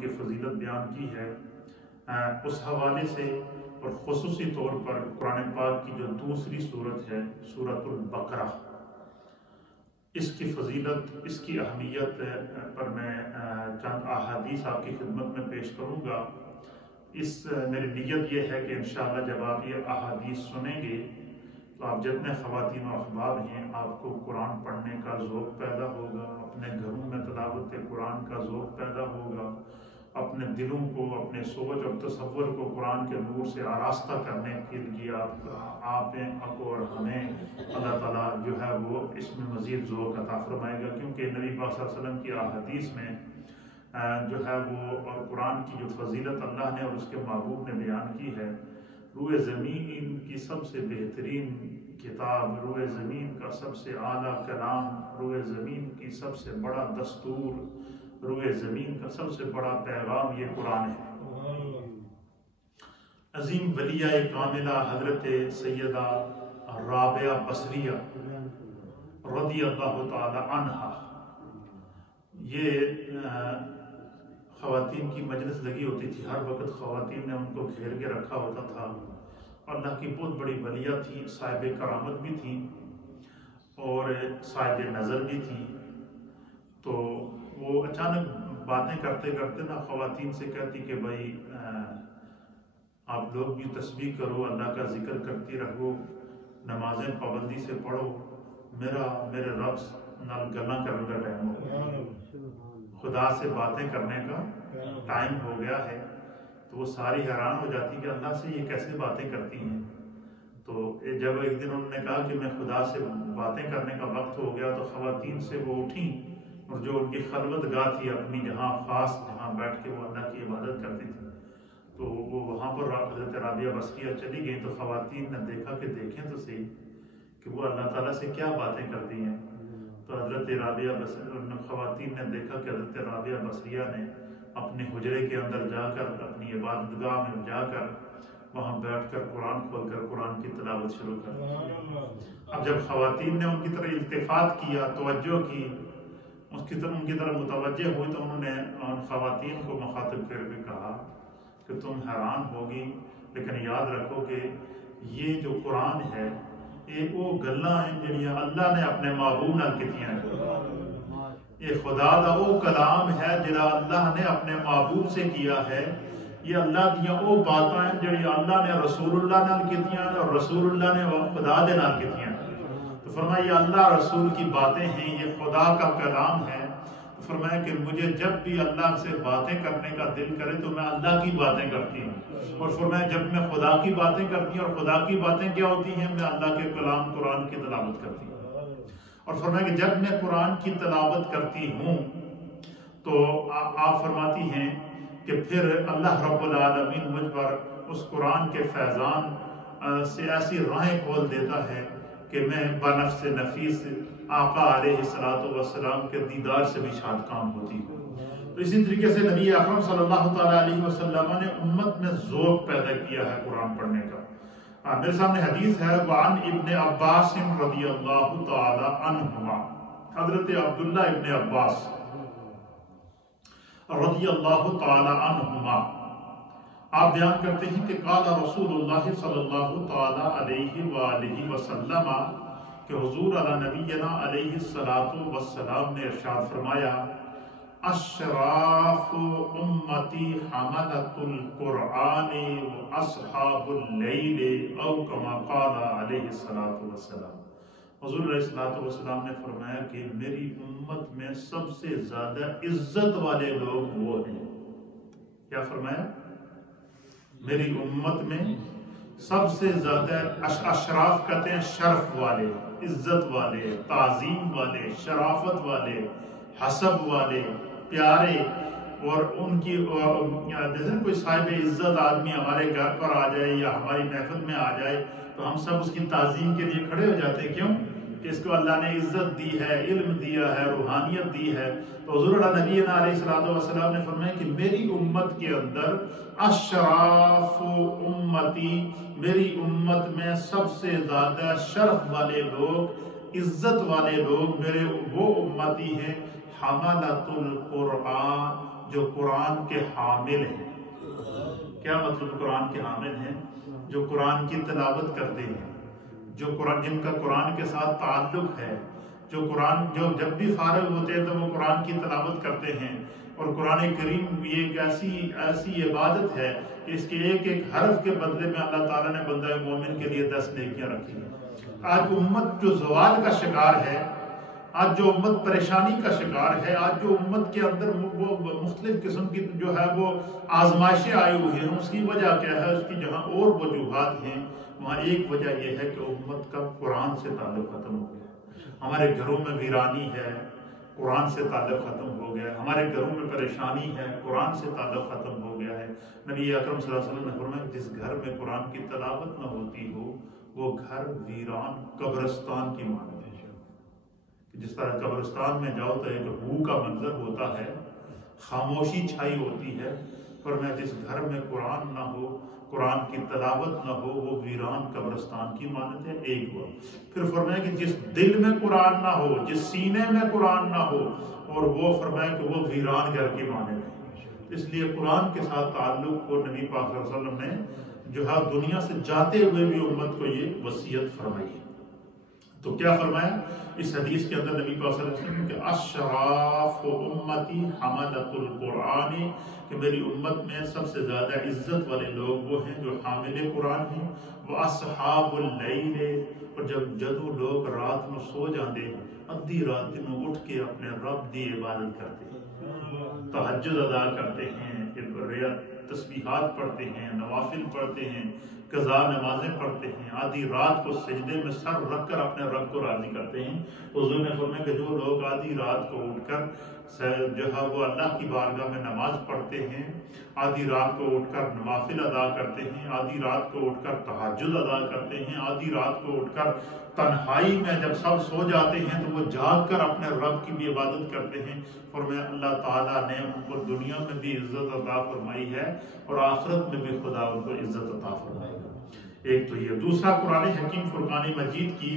کی فضیلت بیان کی ہے اس حوالے سے، اور خصوصی طور پر قرآن پاک کی جو دوسری صورت ہے سورۃ البقرہ، اس کی فضیلت، اس کی اہمیت پر میں چند احادیث آپ کی خدمت میں پیش کروں گا۔ میری نیت یہ ہے کہ انشاءاللہ جب آپ یہ احادیث سنیں گے تو آپ جتنے خواتین و احباب ہیں آپ کو قرآن پڑھنے کا ذوق پیدا ہوگا، اپنے گھروں میں تلاوت قرآن کا ذوق پیدا ہوگا، اپنے دلوں کو، اپنے سوچ اور تصور کو قرآن کے نور سے آراستہ کرنے کے لیے آپ کو اور ہمیں اللہ تعالیٰ جو ہے وہ اس میں مزید ذوق عطا فرمائے گا، کیونکہ نبی پاک صلی اللہ علیہ وسلم کی احادیث میں جو ہے وہ اور قرآن کی جو فضیلت اللہ نے اور اس کے محبوب نے بیان کی ہے، روئے زمین کی سب سے بہترین کتاب، روئے زمین کا سب سے اعلیٰ کلام، روئے زمین کی سب سے بڑا دستور، روئے زمین کا سب سے بڑا پیغام یہ قرآن ہے۔ عظیم ولیہ کاملہ حضرت سیدہ رابعہ بصریہ رضی اللہ تعالی عنہا، یہ خواتین کی مجلس لگی ہوتی تھی، ہر وقت خواتین نے ان کو گھیر کے رکھا ہوتا تھا، اللہ کی بہت بڑی ولیہ تھی، صاحب کرامت بھی تھی اور صاحب نظر بھی تھی۔ تو وہ اچانک باتیں کرتے کرتے نا خواتین سے کہتی کہ بھائی آپ لوگ بھی تسبیح کرو، اللہ کا ذکر کرتی رہو، نمازیں پابندی سے پڑھو، میرے رب نال گلاں کرنے کا ٹائم ہو، خدا سے باتیں کرنے کا ٹائم ہو گیا ہے۔ تو وہ ساری حیران ہو جاتی کہ اللہ سے یہ کیسے باتیں کرتی ہیں۔ تو جب ایک دن انہوں نے کہا کہ میں خدا سے باتیں کرنے کا وقت ہو گیا، تو خواتین سے وہ اٹھیں اور جو ان کی خلوت گاہ تھی اپنی، جہاں خاص جہاں بیٹھ کے وہ اللہ کی عبادت کرتی تھی، تو وہ وہاں پر حضرت رابعہ بصریہ چلی گئیں۔ تو خواتین نے دیکھا کہ دیکھیں تو صحیح کہ وہ اللہ تعالیٰ سے کیا باتیں کرتی ہیں۔ تو حضرت رابعہ خواتین نے دیکھا کہ حضرت رابعہ بصریہ نے اپنے حجرے کے اندر جا کر، اپنی عبادت گاہ میں جا کر وہاں بیٹھ کر قرآن کھول کر قرآن کی تلاوت شروع کر دی۔ اب جب خواتین نے ان کی طرف التفات کیا، توجہ کی، ان کی طرف متوجہ ہوئی، تو انہوں نے ان خواتین کو مخاطب کر کے کہا کہ تم حیران ہوگی، لیکن یاد رکھو کہ یہ جو قرآن ہے یہ وہ گلاں ہیں جڑیاں اللہ نے اپنے محبوب نال کیتیاں ہیں۔ یہ خدا دا وہ کلام ہے جڑا اللہ نے اپنے محبوب سے کیا ہے۔ یہ اللہ دیاں وہ باتاں ہیں جڑی اللہ نے رسول اللہ نال کیتیاں ہیں اور رسول اللہ نے خدا دے نال کیتیاں ہیں۔ تو فرمایا یہ اللہ رسول کی باتیں ہیں، یہ خدا کا کلام ہے۔ تو فرمایا کہ مجھے جب بھی اللہ سے باتیں کرنے کا دل کرے تو میں اللہ کی باتیں کرتی ہوں، اور فرمایا جب میں خدا کی باتیں کرتی ہوں، اور خدا کی باتیں کیا ہوتی ہیں، میں اللہ کے کلام قرآن کی تلاوت کرتی ہوں۔ اور فرمایا کہ جب میں قرآن کی تلاوت کرتی ہوں تو آپ فرماتی ہیں کہ پھر اللہ رب العالمین مجھ پر اس قرآن کے فیضان سے ایسی راہیں کھول دیتا ہے کہ میں بنفس نفیس آقا علیہ السلام کے دیدار سے بھی شاد کام ہوتی ہوں۔ تو اسی طریقے سے نبی اکرم صلی اللہ تعالیٰ علیہ وسلم نے امت میں ذوق پیدا کیا ہے قرآن پڑھنے کا۔ میرے سامنے حدیث ہے، وعن ابن عباس رضی اللہ تعالی عنہما، حضرت عبداللہ ابن عباس رضی اللہ تعالی عنہما آپ بیان کرتے ہیں کہ قال رسول اللہ صلی اللہ تعالی علیہ وآلہ وسلم کہ حضور علی نبینا علیہ السلام نے ارشاد فرمایا، اشراف امتی حملت القرآن و اصحاب اللیل او کما قال علیہ السلام۔ حضور علیہ السلام نے فرمایا کہ میری امت میں سب سے زیادہ عزت والے لوگ وہ ہیں۔ کیا فرمایا؟ میری امت میں سب سے زیادہ اشراف کہتے ہیں شرف والے، عزت والے، تعظیم والے، شرافت والے، حسب والے، پیارے، اور ان کی جیسے کوئی صاحب عزت آدمی ہمارے گھر پر آ جائے یا ہماری محفل میں آ جائے تو ہم سب اس کی تعظیم کے لیے کھڑے ہو جاتے ہیں۔ کیوں؟ کہ اس کو اللہ نے عزت دی ہے، علم دیا ہے، روحانیت دی ہے۔ تو حضور نبی علیہ السلام نے فرمایا کہ میری امت کے اندر اشراف امتی، میری امت میں سب سے زیادہ شرف والے لوگ، عزت والے لوگ میرے وہ امتی ہیں حملت القرآن، جو قرآن کے حامل ہیں. کیا مطلب قرآن کے حامل ہیں؟ جو قرآن کی تلاوت کرتے ہیں، جو قرآن، جن کا قرآن کے ساتھ تعلق ہے، جو قرآن، جو جب بھی فارغ ہوتے ہیں تو وہ قرآن کی تلاوت کرتے ہیں. اور قرآن کریم یہ ایک ایسی عبادت ہے کہ اس کے ایک ایک حرف کے بدلے میں اللہ تعالیٰ نے بندہ مومن کے لیے 10 نیکیاں رکھی ہیں. آج امت جو زوال کا شکار ہے، آج جو امت پریشانی کا شکار ہے، آج جو امت کے اندر وہ مختلف قسم کی جو ہے وہ آزمائشیں آئی ہوئی ہیں، اس کی وجہ کیا ہے؟ اس کی جہاں اور وجوہات ہیں، وہاں ایک وجہ یہ ہے کہ امت کا قرآن سے تعلق ختم ہو گیا. ہمارے گھروں میں ویرانی ہے، قرآن سے تعلق ختم ہو گیا ہے. ہمارے گھروں میں پریشانی ہے، قرآن سے تعلق ختم ہو گیا ہے. نبی اکرم صلی اللہ علیہ وسلم نے فرمایا جس گھر میں قرآن کی تلاوت نہ ہوتی ہو وہ گھر ویران قبرستان کی مانند ہے. جس طرح قبرستان میں جاؤ تو ایک ہو کا منظر ہوتا ہے، خاموشی چھائی ہوتی ہے. فرمایا جس گھر میں قرآن نہ ہو، قرآن کی تلاوت نہ ہو، وہ ویران قبرستان کی مانند ہے. ایک بات پھر فرمایا کہ جس دل میں قرآن نہ ہو، جس سینے میں قرآن نہ ہو، اور وہ فرمایا کہ وہ ویران گھر کی مانند ہے. اس لیے قرآن کے ساتھ تعلق کو نبی پاک صلی اللہ علیہ وسلم نے جو ہے دنیا سے جاتے ہوئے بھی امت کو یہ وصیت فرمائی. تو کیا فرمایا اس حدیث کے اندر نبی پاک صلی اللہ علیہ وسلم کہ اشراف امتی حملۃ القرآن، کہ میری امت میں سب سے زیادہ عزت والے لوگ وہ ہیں جو حامل قرآن ہیں. وہ اصحاب اللیل، اور جدو لوگ رات میں سو جاندے ادھی رات میں اٹھ کے اپنے رب دی عبادت کرتے ہیں، تہجد ادا کرتے ہیں، تسبیحات پڑھتے ہیں، نوافل پڑھتے ہیں، قضا نمازیں پڑھتے ہیں، آدھی رات کو سجدے میں سر رکھ کر اپنے رب کو راضی کرتے ہیں. حضور نے فرمایا کہ جو لوگ آدھی رات کو اٹھ کر جو ہے وہ اللہ کی بارگاہ میں نماز پڑھتے ہیں، آدھی رات کو اٹھ کر نوافل ادا کرتے ہیں، آدھی رات کو اٹھ کر تہجد ادا کرتے ہیں، آدھی رات کو اٹھ کر تنہائی میں جب سب سو جاتے ہیں تو وہ جاگ کر اپنے رب کی بھی عبادت کرتے ہیں. اور میں اللہ تعالیٰ نے ان کو دنیا میں بھی عزت عطا فرمائی ہے اور آخرت میں بھی خدا ان کو عزت عطا فرمائے گا. ایک تو یہ. دوسرا، قرآن حکیم فرقان مجید کی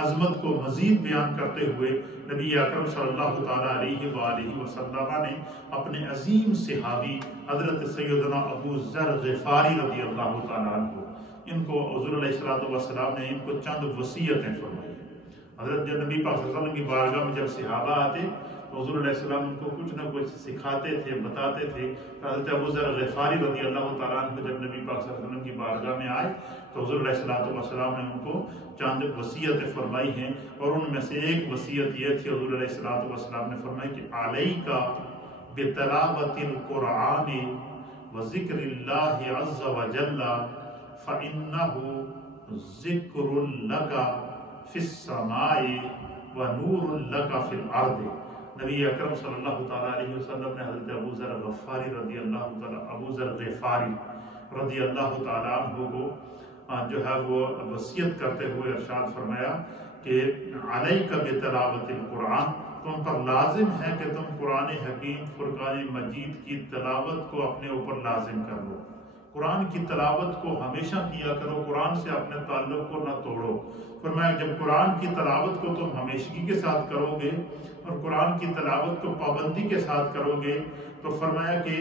عظمت کو مزید بیان کرتے ہوئے نبی اکرم صلی اللہ تعالیٰ علیہ وآلہ وسلم نے اپنے عظیم صحابی حضرت سیدنا ابو ذر غفاری رضی اللہ تعالیٰ عنہ، ان کو حضور علیہ السلام نے ان کو چند وصیتیں فرمائی. حضرت نبی پاک صلی اللہ علیہ وسلم کی بارگاہ میں جب صحابہ آتے تو حضور علیہ السلام ان کو کچھ نہ کچھ سکھاتے تھے، بتاتے تھے. حضرت ابو ذر غفاری رضی اللہ تعالیٰ عنہ جب نبی پاک صلی اللہ علیہ وسلم کی بارگاہ میں آئے تو حضور علیہ السلام نے ان کو چند وصیتیں فرمائی ہیں، اور ان میں سے ایک وصیت یہ تھی، حضور علیہ السلام نے فرمائی کہ علیک بتلاوت القرآن وذکر اللہ عز وجل فإنہ ذکر لک فی السماء ونور لک فی الارض. نبی اکرم صلی اللہ تعالیٰ علیہ وسلم نے حضرت ابو ذر غفاری رضی اللہ تعالیٰ عنہ کو جو ہے وہ وصیت کرتے ہوئے ارشاد فرمایا کہ علیک بتلاوت القرآن، تم پر لازم ہے کہ تم قرآن حکیم فرقان مجید کی تلاوت کو اپنے اوپر لازم کر لو. قرآن کی تلاوت کو ہمیشہ کیا کرو، قرآن سے اپنے تعلق کو نہ توڑو. فرمایا جب قرآن کی تلاوت کو تم ہمیشگی کے ساتھ کرو گے اور قرآن کی تلاوت کو پابندی کے ساتھ کرو گے تو فرمایا کہ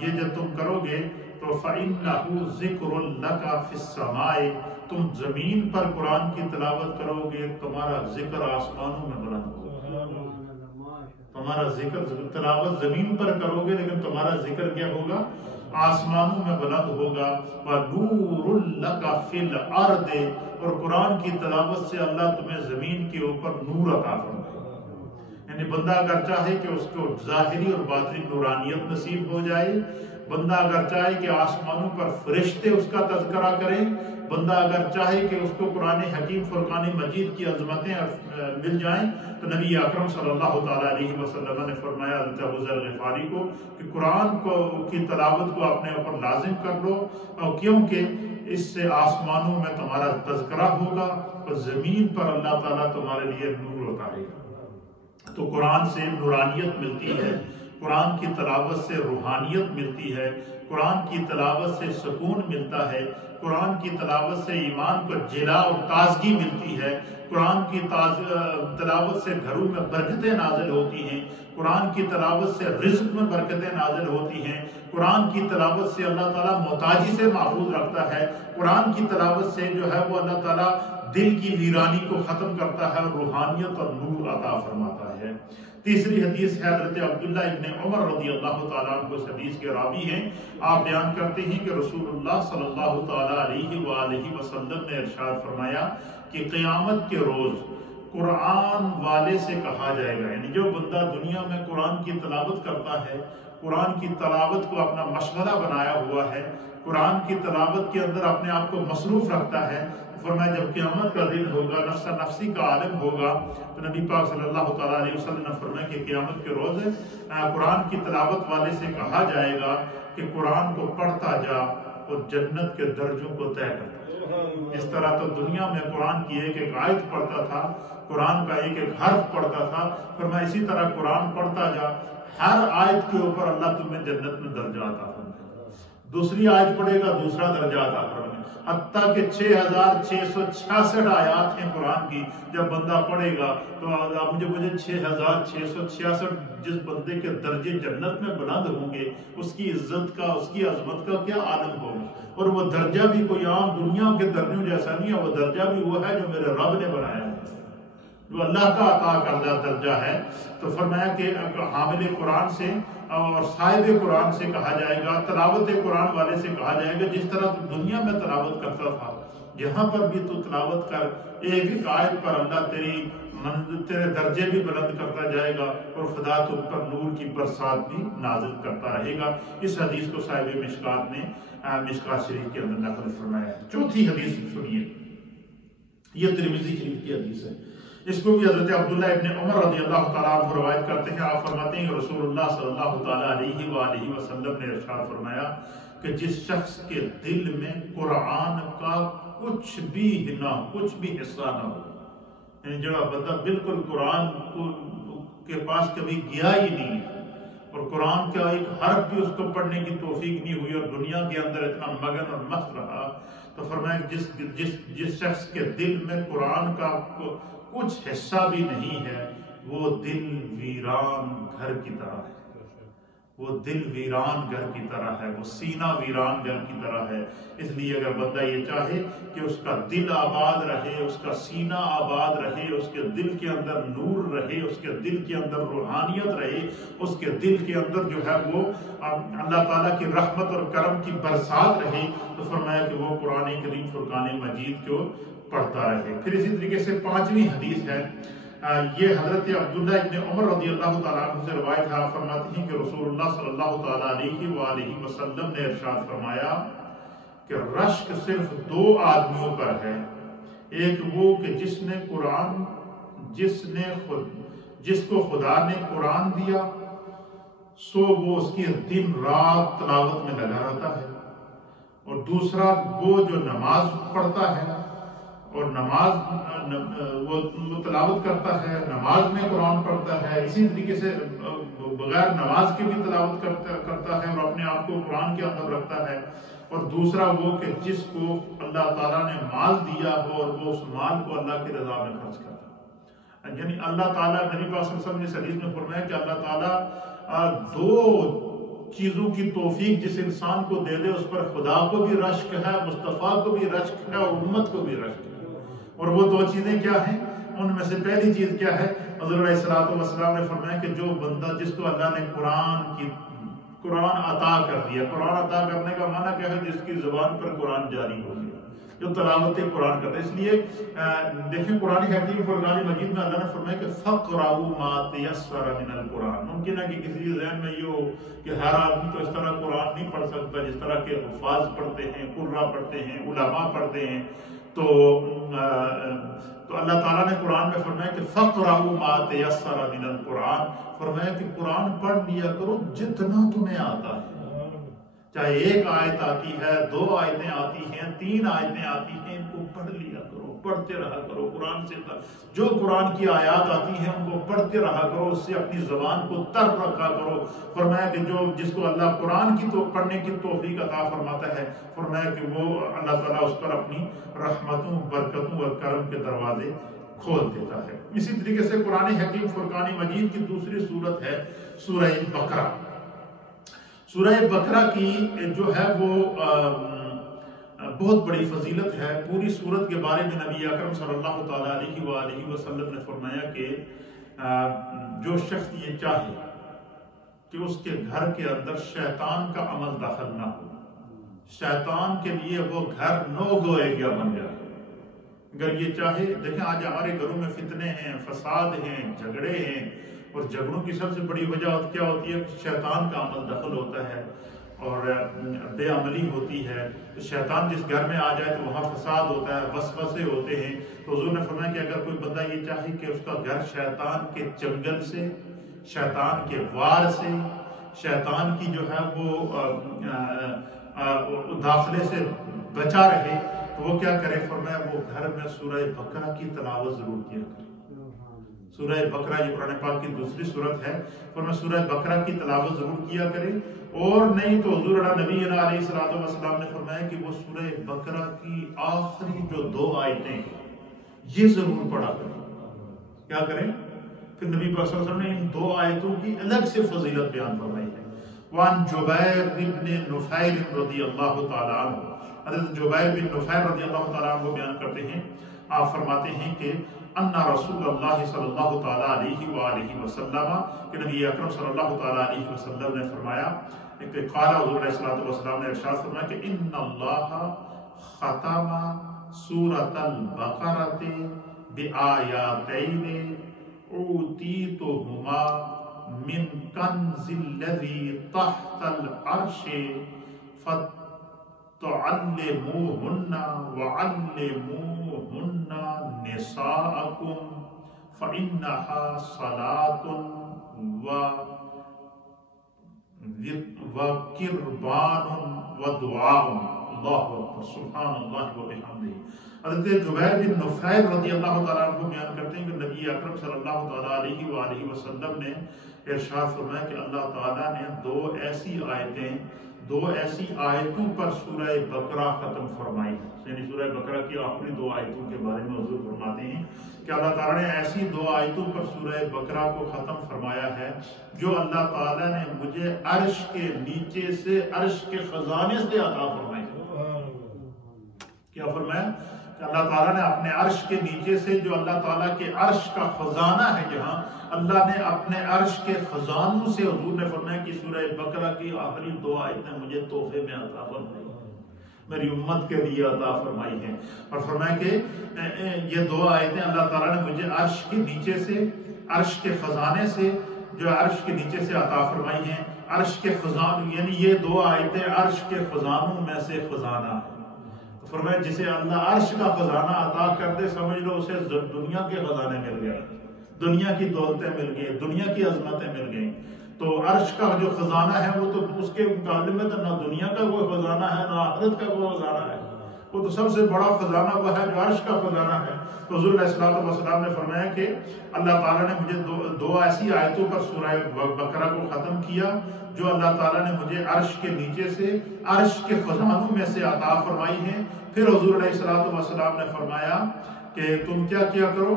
یہ جب تم کرو گے تو فَإِنَّهُ ذِكْرٌ لَكَ فِي السَّمَاءِ، تم زمین پر قرآن کی تلاوت کرو گے، تمہارا ذکر آسمانوں میں بلند ہوگا. تمہارا ذکر، تلاوت زمین پر کرو گے لیکن تمہارا ذکر کیا ہوگا؟ آسمانوں میں بلند ہوگا. وَنُورٌ لَكَ فِي الْأَرْضِ، اور قرآن کی تلاوت سے اللہ تمہیں زمین کے اوپر نور عطا فرمائے گا. یعنی بندہ اگر چاہے کہ اس کو ظاہری اور باطنی نورانیت نصیب ہو جائے، بندہ اگر چاہے کہ آسمانوں پر فرشتے اس کا تذکرہ کریں، بندہ اگر چاہے کہ اس کو قرآن حکیم فرقان مجید کی عظمتیں مل جائیں، تو نبی اکرم صلی اللہ تعالیٰ علیہ وسلم نے فرمایا حضرت ابو ذر غفاری کو کہ قرآن کی تلاوت کو اپنے اوپر لازم کر لو، کیونکہ اس سے آسمانوں میں تمہارا تذکرہ ہوگا اور زمین پر اللہ تعالیٰ تمہارے لیے نور اتارے گا. تو قرآن سے نورانیت ملتی ہے، قرآن کی تلاوت سے روحانیت ملتی ہے، قرآن کی تلاوت سے سکون ملتا ہے، قرآن کی تلاوت سے ایمان کو جلا اور تازگی ملتی ہے، قرآن کی تلاوت سے گھروں میں برکتیں نازل ہوتی ہیں، قرآن کی تلاوت سے رزق میں برکتیں نازل ہوتی ہیں، قرآن کی تلاوت سے اللہ تعالیٰ محتاجی سے محفوظ رکھتا ہے، قرآن کی تلاوت سے جو ہے وہ اللہ تعالیٰ دل کی ویرانی کو ختم کرتا ہے اور روحانیت اور نور عطا فرماتا ہے۔ تیسری حدیث ہے حضرت عبداللہ ابن عمر رضی اللہ تعالیٰ عنہ اس حدیث کے راوی ہیں، آپ بیان کرتے ہیں کہ رسول اللہ صلی اللہ تعالیٰ علیہ وآلہ وسلم نے ارشاد فرمایا کہ قیامت کے روز قرآن والے سے کہا جائے گا، یعنی جو بندہ دنیا میں قرآن کی تلاوت کرتا ہے، قرآن کی تلاوت کو اپنا مشغلہ بنایا ہوا ہے، قرآن کی تلاوت کے اندر اپنے آپ کو مصروف رکھتا ہے، فرمایا جب قیامت کا دن ہوگا، نفس نفسی کا عالم ہوگا، تو نبی پاک صلی اللہ تعالیٰ علیہ وسلم نے فرمایا کہ قیامت کے روز قرآن کی تلاوت والے سے کہا جائے گا کہ قرآن کو پڑھتا جا اور جنت کے درجوں کو طے کرتا۔ اس طرح تو دنیا میں قرآن کی ایک ایک آیت پڑھتا تھا، قرآن کا ایک ایک حرف پڑھتا تھا، فرمایا اسی طرح قرآن پڑھتا جا، ہر آیت کے اوپر اللہ تمہیں جنت میں درجہ عطا فرمائے، دوسری آیت پڑھے گا دوسرا درجہ عطا فرمائے، حتیٰ کہ 6666 آیات ہیں قرآن کی، جب بندہ پڑھے گا تو مجھے 6666 جس بندے کے درجے جنت میں بلند ہوں گے، اس کی عزت کا، اس کی عظمت کا کیا عالم ہوگا، اور وہ درجہ بھی کوئی عام دنیا کے درجوں جیسا نہیں ہے، وہ درجہ بھی وہ ہے جو میرے رب نے بنایا ہے، جو اللہ کا عطا کردہ درجہ ہے۔ تو فرمایا کہ حامل قرآن سے اور صاحب قرآن سے کہا جائے گا، تلاوت قرآن والے سے کہا جائے گا، جس طرح تو دنیا میں تلاوت کرتا تھا، یہاں پر بھی تو تلاوت کر، ایک ایک آیت پر اللہ تیرے درجے بھی بلند کرتا جائے گا اور خدا تم پر نور کی برسات بھی نازل کرتا رہے گا۔ اس حدیث کو صاحب مشکات نے مشکات شریف کے اندر نقل فرمایا ہے۔ چوتھی حدیث سنیے، یہ ترمذی شریف کی حدیث ہے، اس کو بھی حضرت عبداللہ ابن عمر رضی اللہ تعالیٰ عنہ روایت کرتے ہیں، آپ فرماتے ہیں کہ رسول اللہ صلی اللہ تعالیٰ علیہ وآلہ وسلم نے ارشاد فرمایا کہ جس شخص کے دل میں قرآن کا کچھ بھی نہ، کچھ بھی حصہ نہ ہو، یعنی جو بندہ بالکل قرآن کے پاس کبھی گیا ہی نہیں ہے اور قرآن کا ایک حرف بھی اس کو پڑھنے کی توفیق نہیں ہوئی اور دنیا کے اندر اتنا مگن اور مست رہا، تو فرمایا کہ جس شخص کے دل میں قرآن کا کچھ حصہ بھی نہیں ہے، وہ دل ویران گھر کی طرح ہے، وہ دل ویران گھر کی طرح ہے، وہ سینہ ویران گھر کی طرح ہے۔ اس لیے اگر بندہ یہ چاہے کہ اس کا دل آباد رہے، اس کا سینہ آباد رہے، اس کے دل کے اندر نور رہے، اس کے دل کے اندر روحانیت رہے، اس کے دل کے اندر جو ہے وہ اللہ تعالیٰ کی رحمت اور کرم کی برسات رہے، تو فرمایا کہ وہ قرآن کریم فرقان مجید کو پڑھتا رہے۔ پھر اسی طریقے سے پانچویں حدیث ہے، یہ حضرت عبداللہ ابن عمر رضی اللہ تعالیٰ عنہ سے روایت ہے، آپ فرماتے ہیں کہ رسول اللہ صلی اللہ تعالیٰ علیہ وآلہ وسلم نے ارشاد فرمایا کہ رشک صرف دو آدمیوں پر ہے، ایک وہ کہ جس کو خدا نے قرآن دیا سو وہ اس کی دن رات تلاوت میں لگا رہتا ہے، اور دوسرا وہ جو نماز پڑھتا ہے اور وہ تلاوت کرتا ہے، نماز میں قرآن پڑھتا ہے، اسی طریقے سے بغیر نماز کے بھی تلاوت کرتا ہے اور اپنے آپ کو قرآن کے اندر رکھتا ہے، اور دوسرا وہ کہ جس کو اللہ تعالیٰ نے مال دیا ہو اور وہ اس مال کو اللہ کی رضا میں خرچ کرتا ہے۔ یعنی اللہ تعالیٰ، نبی پاک صلی اللہ علیہ وسلم نے اس حدیث میں فرمایا کہ اللہ تعالیٰ دو چیزوں کی توفیق جس انسان کو دے دے اس پر خدا کو بھی رشک ہے، مصطفیٰ کو بھی رشک ہے اور امت کو بھی رشک ہے۔ اور وہ دو چیزیں کیا ہیں؟ ان میں سے پہلی چیز کیا ہے؟ حضور علیہ الصلوۃ والسلام نے فرمایا کہ جو بندہ جس کو اللہ نے قرآن عطا کر دیا، قرآن عطا کرنے کا معنی کیا ہے؟ جس کی زبان پر قرآن جاری ہو گیا، جو تلاوت قرآن کرتا ہے۔ اس لیے دیکھیں قرآن حکیم فرقان مجید میں اللہ نے فرمایا کہ فَقْرَؤُوا مَا تَيَسَّرَ مِنَ الْقُرْآنِ۔ ممکن ہے کہ کسی ذہن میں یہ ہو کہ ہر آدمی تو اس طرح قرآن نہیں پڑھ سکتا جس طرح کے حفاظ پڑھتے ہیں، قراء پڑھتے ہیں، علماء پڑھتے ہیں، تو اللہ تعالیٰ نے قرآن میں فرمایا کہ فَقْرَؤُوا مَا تَيَسَّرَ مِنَ الْقُرْآنِ، فرمایا کہ قرآن پڑھ لیا کرو جتنا تمہیں آتا ہے، چاہے ایک آیت آتی ہے، دو آیتیں آتی ہیں، تین آیتیں آتی ہیں، ان کو پڑھ لیا کرو، پڑھتے رہا کرو۔ قرآن سے جو قرآن کی آیات آتی ہیں ان کو پڑھتے رہا کرو، اس سے اپنی زبان کو تر رکھا کرو۔ فرمایا کہ جس کو اللہ قرآن کی تو پڑھنے کی توفیق عطا فرماتا ہے، فرمایا کہ وہ اللہ تعالیٰ اس پر اپنی رحمتوں، برکتوں اور کرم کے دروازے کھول دیتا ہے۔ اسی طریقے سے قرآن حکیم فرقان مجید کی دوسری صورت ہے سورہ بقرہ۔ سورہ بقرہ کی جو ہے وہ بہت بڑی فضیلت ہے۔ پوری صورت کے بارے میں نبی اکرم صلی اللہ تعالیٰ علیہ وآلہ وسلم نے فرمایا کہ جو شخص یہ چاہے کہ اس کے گھر کے اندر شیطان کا عمل داخل نہ ہو، شیطان کے لیے وہ گھر نو گو ایریا بن جائے، اگر یہ چاہے، دیکھیں آج ہمارے گھروں میں فتنے ہیں، فساد ہیں، جھگڑے ہیں، اور جھگڑوں کی سب سے بڑی وجہ کیا ہوتی ہے؟ شیطان کا عمل دخل ہوتا ہے اور بے عملی ہوتی ہے۔ شیطان جس گھر میں آ جائے تو وہاں فساد ہوتا ہے، وسوسے ہوتے ہیں۔ تو حضور نے فرمایا کہ اگر کوئی بندہ یہ چاہے کہ اس کا گھر شیطان کے چنگل سے، شیطان کے وار سے، شیطان کی جو ہے وہ داخلے سے بچا رہے، تو وہ کیا کرے؟ فرمایا وہ گھر میں سورہ بقرہ کی تلاوت ضرور کیا کرے۔ سورہ بقرہ یہ قرآن پاک کی دوسری صورت ہے، فرمایا سورہ بقرہ کی تلاوت ضرور کیا کرے، اور نہیں تو حضور نبی علیہ الصلوۃ والسلام نے فرمایا کہ وہ سورہ بقرہ کی آخری جو 2 آیتیں یہ ضرور پڑھا کریں۔ کیا کریں؟ پھر نبی پاک صلی اللہ علیہ وسلم نے ان 2 آیتوں کی الگ سے فضیلت بیان فرمائی ہے۔ وعن جبیر بن نفیر رضی اللہ تعالیٰ عنہ، حضرت جبیر بن نفیر رضی اللہ تعالیٰ عنہ بیان کرتے ہیں، آپ فرماتے ہیں کہ ان رسول اللہ صلی اللہ تعالیٰ علیہ وآلہ وسلم، کہ نبی اکرم صلی اللہ تعالیٰ علیہ وسلم نے فرمایا کہ قال حضور علیہ السلام نے ارشاد فرمایا کہ ان اللہ ختم سورۃ البقرۃ بآیاتین اوتیتہما من کنز الذی تحت العرش فتعلموہن وعلموہن نساءکم فإنہا صلاۃ وقربان ودعاء۔ اللہ اکبر، سبحان اللہ وبحمدہ۔ حضرت جبیر بن نفیر رضی اللہ تعالیٰ عنہ بیان کرتے ہیں کہ نبی اکرم صلی اللہ تعالیٰ علیہ وآلہ وسلم نے ارشاد فرمایا کہ اللہ تعالیٰ نے 2 ایسی آیتوں پر سورہ بقرہ ختم فرمائی، یعنی سورہ بقرہ کی آخری 2 آیتوں کے بارے میں حضور فرماتے ہیں کہ اللہ تعالیٰ نے ایسی 2 آیتوں پر سورہ بقرہ کو ختم فرمایا ہے جو اللہ تعالیٰ نے مجھے عرش کے نیچے سے، عرش کے خزانے سے عطا فرمائی۔ کیا فرمایا؟ کہ اللہ تعالیٰ نے اپنے عرش کے نیچے سے، جو اللہ تعالیٰ کے عرش کا خزانہ ہے جہاں، اللہ نے اپنے عرش کے خزانوں سے، حضور نے فرمایا کہ سورہ بقرہ کی آخری 2 آیتیں مجھے تحفے میں عطا فرمائی، میری امت کے لیے عطا فرمائی ہیں۔ اور فرمایا کہ یہ 2 آیتیں اللہ تعالیٰ نے مجھے عرش کے نیچے سے، عرش کے خزانے سے، جو عرش کے نیچے سے عطا فرمائی ہیں۔ عرش کے خزانے یعنی یہ 2 آیتیں عرش کے خزانوں میں سے خزانہ ہے۔ فرمایا جسے اللہ عرش کا خزانہ عطا کر دے، سمجھ لو اسے دنیا کے خزانے مل گئے، دنیا کی دولتیں مل گئی، دنیا کی عظمتیں مل گئیں۔ تو عرش کا جو خزانہ ہے وہ تو اس کے مقابلے میں تو نہ دنیا کا کوئی خزانہ ہے نہ آخرت کا کوئی خزانہ ہے، وہ تو سب سے بڑا خزانہ وہ ہے جو عرش کا خزانہ ہے۔ تو حضور علیہ السلام نے فرمایا کہ اللہ تعالیٰ نے مجھے 2 ایسی آیتوں پر سورہ بقرہ کو ختم کیا جو اللہ تعالیٰ نے مجھے عرش کے نیچے سے، عرش کے خزانوں میں سے عطا فرمائی ہیں۔ پھر حضور علیہ السلام نے فرمایا کہ تم کیا کرو؟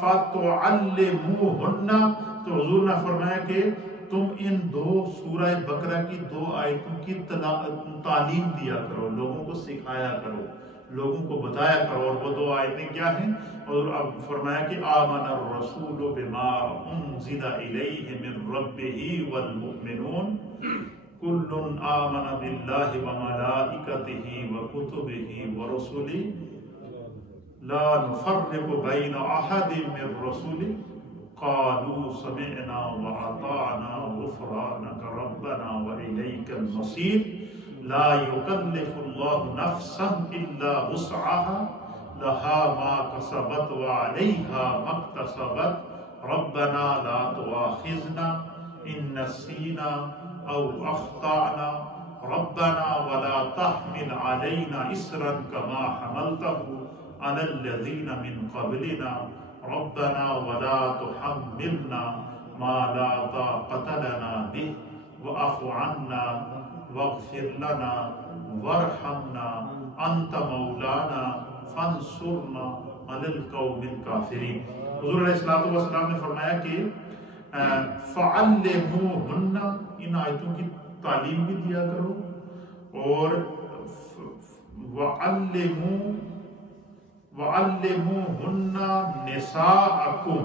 فَتُعَلِّمُوهُنَّ، تو حضور نے فرمایا کہ تم ان 2 سورہ بقرہ کی 2 آیتوں کی تعلیم دیا کرو، لوگوں کو سکھایا کرو، لوگوں کو بتایا کرو۔ اور وہ 2 آیتیں کیا ہیں؟ اور اب فرمایا کہ آمن الرسول بما انزل الیہ من ربہ والمؤمنون کل آمن باللہ وملائکتہ وکتبہ ورسلہ لا نفرق بین احد من رسلہ قالوا سمعنا وأطعنا غفرانك ربنا وإليك المصير لا يكلف الله نفسا إلا وسعها لها ما كسبت وعليها ما اكتسبت ربنا لا تؤاخذنا إن نسينا أو أخطأنا ربنا ولا تحمل علينا إصرا كما حملته على الذين من قبلنا ربنا ولا تحملنا ما لا طاقة لنا به واعف عنا واغفر لنا وارحمنا أنت مولانا فانصرنا علی القوم الکافرین۔ حضور علیہ الصلوۃ والسلام نے فرمایا کہ فعلموہن، ان آیتوں کی تعلیم بھی دیا کرو، اور وعلموہن نساءکم،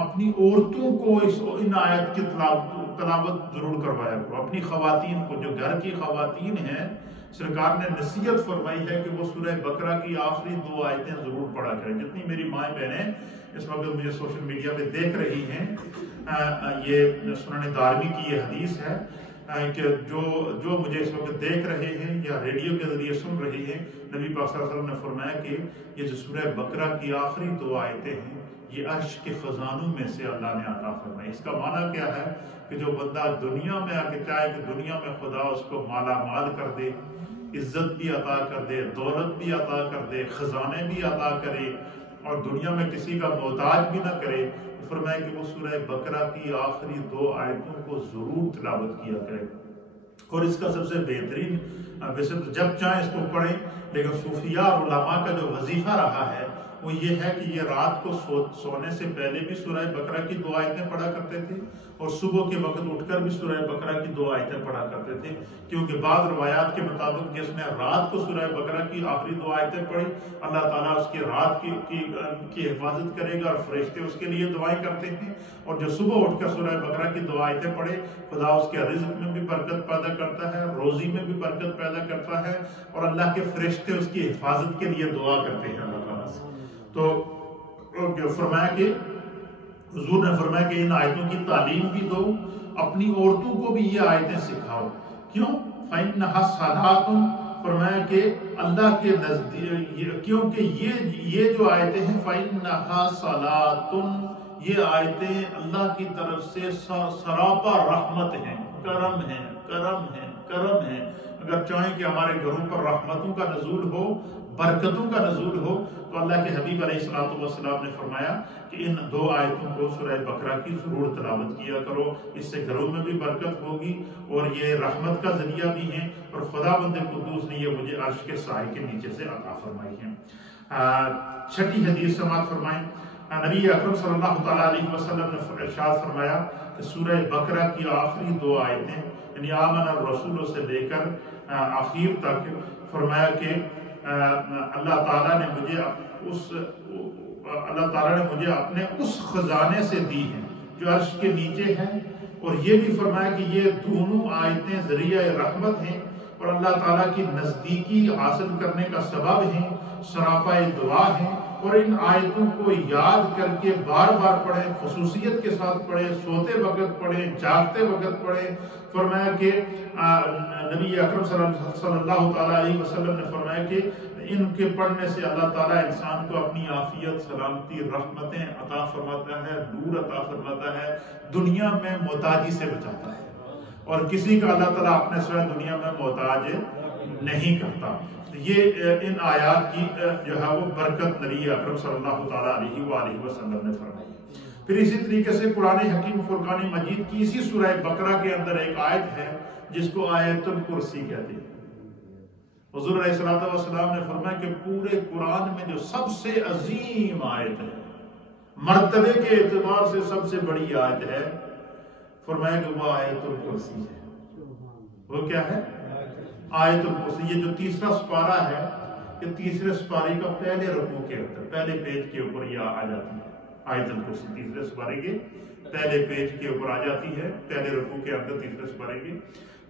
اپنی عورتوں کو ان آیت کی تلاوت ضرور کروایا کرو، اپنی خواتین کو، جو گھر کی خواتین ہیں، سرکار نے نصیحت فرمائی ہے کہ وہ سورہ بقرہ کی آخری 2 آیتیں ضرور پڑھا کریں۔ جتنی میری مائیں بہنیں اس وقت مجھے سوشل میڈیا پہ دیکھ رہی ہیں، یہ سنن دارمی کی یہ حدیث ہے کہ جو مجھے اس وقت دیکھ رہے ہیں یا ریڈیو کے ذریعے سن رہے ہیں، نبی پاک صلی اللہ علیہ وسلم نے فرمایا کہ یہ جو سورہ بقرہ کی آخری 2 آیتیں ہیں، یہ عرش کے خزانوں میں سے اللہ نے عطا فرمائی۔ اس کا معنی کیا ہے کہ جو بندہ دنیا میں آ کے چاہے کہ دنیا میں خدا اس کو مالا مال کر دے، عزت بھی عطا کر دے، دولت بھی عطا کر دے، خزانے بھی عطا کرے، اور دنیا میں کسی کا محتاج بھی نہ کرے، فرمایا کہ وہ سورہ بقرہ کی آخری 2 آیتوں کو ضرور تلاوت کیا کرے۔ اور اس کا سب سے بہترین، ویسے تو جب چاہیں اس کو پڑھیں، لیکن صوفیاء اور علماء کا جو وظیفہ رہا ہے وہ یہ ہے کہ یہ رات کو سونے سے پہلے بھی سورہ بقرہ کی 2 آیتیں پڑھا کرتے تھے، اور صبح کے وقت اٹھ کر بھی سورہ بقرہ کی 2 آیتیں پڑھا کرتے تھے، کیونکہ بعض روایات کے مطابق جس نے رات کو سورہ بقرہ کی آخری 2 آیتیں پڑھی، اللہ تعالیٰ اس کی رات کی حفاظت کرے گا، اور فرشتے اس کے لیے دعائیں کرتے ہیں، اور جو صبح اٹھ کر سورہ بقرہ کی 2 آیتیں پڑھے، خدا اس کے رزق میں بھی برکت پیدا کرتا ہے، روزی میں بھی برکت پیدا کرتا ہے، اور اللہ کے فرشتے اس کی حفاظت کے لیے دعا کرتے ہیں اللہ تعالیٰ سے۔ تو فرمایا کہ حضور نے فرمایا کہ ان آیتوں کی تعلیم بھی دو، اپنی عورتوں کو بھی یہ آیتیں سکھاؤ۔ کیوں؟ فَإِنَّهَا صَلَاةٌ، فرمایا کہ اللہ کے نزدیک، کیونکہ یہ جو آیتیں ہیں فَإِنَّهَا صَلَاةٌ، یہ آیتیں اللہ کی طرف سے سراپا رحمت ہیں، کرم ہیں، کرم ہیں، کرم ہیں۔ اگر چاہیں کہ ہمارے گھروں پر رحمتوں کا نزول ہو، برکتوں کا نزول ہو، تو اللہ کے حبیب علیہ الصلوۃ والسلام نے فرمایا کہ ان 2 آیتوں کو سورہ بقرہ کی ضرور تلاوت کیا کرو، اس سے گھروں میں بھی برکت ہوگی، اور یہ رحمت کا ذریعہ بھی ہیں، اور خداوند قدوس نے یہ مجھے عرش کے سائے کے نیچے سے عطا فرمائی ہیں۔ 6ٹھی حدیث سماعت فرمائیں۔ نبی اکرم صلی اللہ تعالیٰ علیہ وسلم نے ارشاد فرمایا کہ سورہ بقرہ کی آخری 2 آیتیں، یعنی آمن الرسول سے لے کر آخر تک، فرمایا کہ اللہ تعالیٰ نے مجھے اپنے اس خزانے سے دی ہیں جو عرش کے نیچے ہے، اور یہ بھی فرمایا کہ یہ دونوں آیتیں ذریعہ رحمت ہیں، اور اللہ تعالیٰ کی نزدیکی حاصل کرنے کا سبب ہیں، سراپا دعا ہیں، اور ان آیتوں کو یاد کر کے بار بار پڑھیں، خصوصیت کے ساتھ پڑھیں، سوتے وقت پڑھیں، جاگتے وقت پڑھیں۔ فرمایا کہ نبی اکرم صلی اللہ تعالیٰ علیہ وسلم نے فرمایا کہ ان کے پڑھنے سے اللہ تعالیٰ انسان کو اپنی عافیت، سلامتی، رحمتیں عطا فرماتا ہے، نور عطا فرماتا ہے، دنیا میں محتاجی سے بچاتا ہے، اور کسی کا اللہ تعالیٰ اپنے سوائے دنیا میں محتاج نہیں کرتا۔ یہ ان آیات کی جو ہے وہ برکت نبی اکرم صلی اللہ تعالیٰ علیہ وآلہ وسلم نے فرمائی۔ پھر اسی طریقے سے قرآن حکیم فرقان مجید کی اسی سورہ بقرہ کے اندر ایک آیت ہے جس کو آیت الکرسی کہتے ہیں۔ حضور علیہ السلام نے فرمایا کہ پورے قرآن میں جو سب سے عظیم آیت ہے، مرتبے کے اعتبار سے سب سے بڑی آیت ہے، فرمایا کہ وہ آیت الکرسی ہے۔ وہ کیا ہے؟ آیت الکرسی۔ یہ جو 3را سپارہ ہے، یہ 3رے سپارے کا پہلے رکوع کے اندر، پہلے پیج کے اوپر یہ آ جاتی ہے۔ آیت الکرسی 3رے سپارے کے پہلے پیج کے اوپر آ جاتی ہے، پہلے رکوع کے اندر 3رے سپارے کے۔